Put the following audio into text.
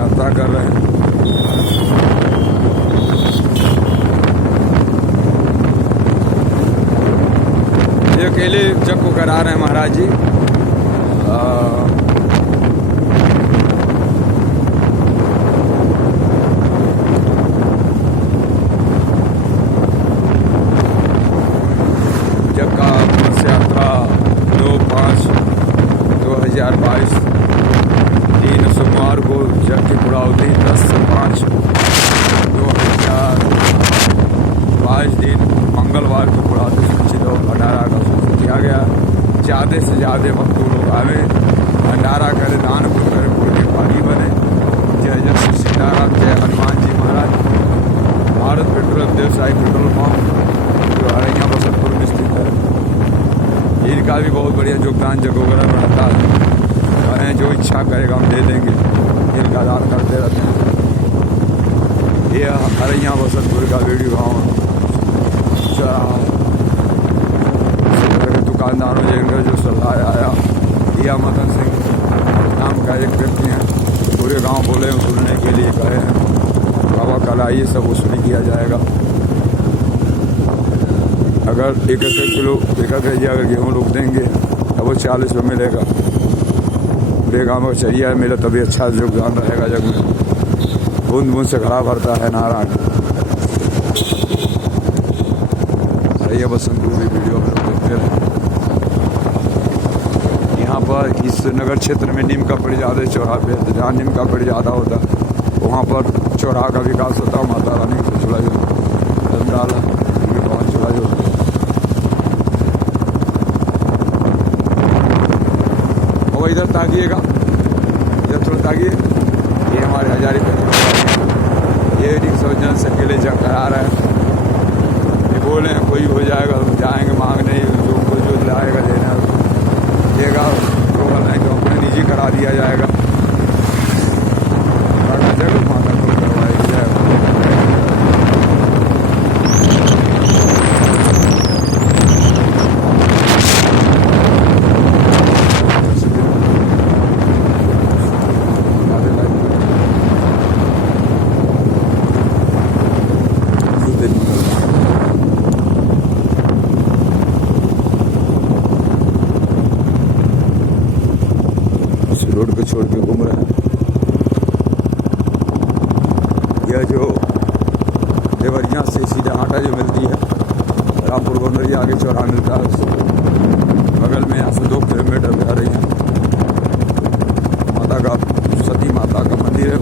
यात्रा कर रहे हैं। ये अकेले जग को करा रहे हैं महाराज जी। जग का बस यात्रा 2/5/2022 दिन सोमवार को जग की पूर्णाहुति 10/5/2022 दिन मंगलवार को पूर्णाहुति सुनिश्चित और भंडारा का सूचना किया गया। ज़्यादा से ज़्यादा भक्त लोग आवे, भंडारा करे, दान पुण्य करे, पुण्य भागी बने। जय जय श्री सीताराम, जय हनुमान जी महाराज। भारत पेट्रोलियम व्यवसायी पेट्रोल पंप जो हरैया बसंतपुर में स्थित है, इनका भी बहुत बढ़िया योगदान जगह वगैरह में रहता है। हमें जो इच्छा करेगा हम दे देंगे, इनका दान करते रहते हैं। ये हरैया बसंतपुर का वीडियो गाँव दुकानदारों जिनका जो सलाह आया, या मदन सिंह नाम का एक व्यक्ति हैं, पूरे गांव बोले सुनने के लिए गए हैं। बाबा कल आइए, सब वसूली किया जाएगा। अगर 1-1 किलो 1 केजी अगर गेहूँ लोग देंगे तब वो 40 रुपये मिलेगा। पूरे गाँव में चलिए मेरा तभी अच्छा योगदान रहेगा जग में। बूंद बूंद से घड़ा भरता है नारायण। सही है, बसंतपुर की वीडियो हम लोग देखते रहे। यहाँ पर इस नगर क्षेत्र में नीम का पेड़ ज़्यादा चौराहा पे, जहाँ नीम का पेड़ ज़्यादा होता है वहाँ पर चौराहा का विकास होता है। माता रानी को चूल्हा जो डाला पवन चूल्हा जो वो इधर ताकिएगा, इधर थोड़ा ताकिए। ये हमारे हजारी ये रिक्शा से अकेले जग करा रहे हैं। ये बोले हैं कोई हो जाएगा जाएंगे, मांग नहीं, जो लाएगा देना देगा, तो नहीं तो अपने निजी करा दिया जाएगा। जगह माता को करवाया जाएगा। रोड पे छोड़ के घूम रहे हैं। यह जो देवरिया से सीधा आटा जो मिलती है, रामपुर गोंडरिया आगे चौराहा मिलता है, उससे बगल में यहाँ से 2 किलोमीटर में आ रही है। माता का सती माता का मंदिर है।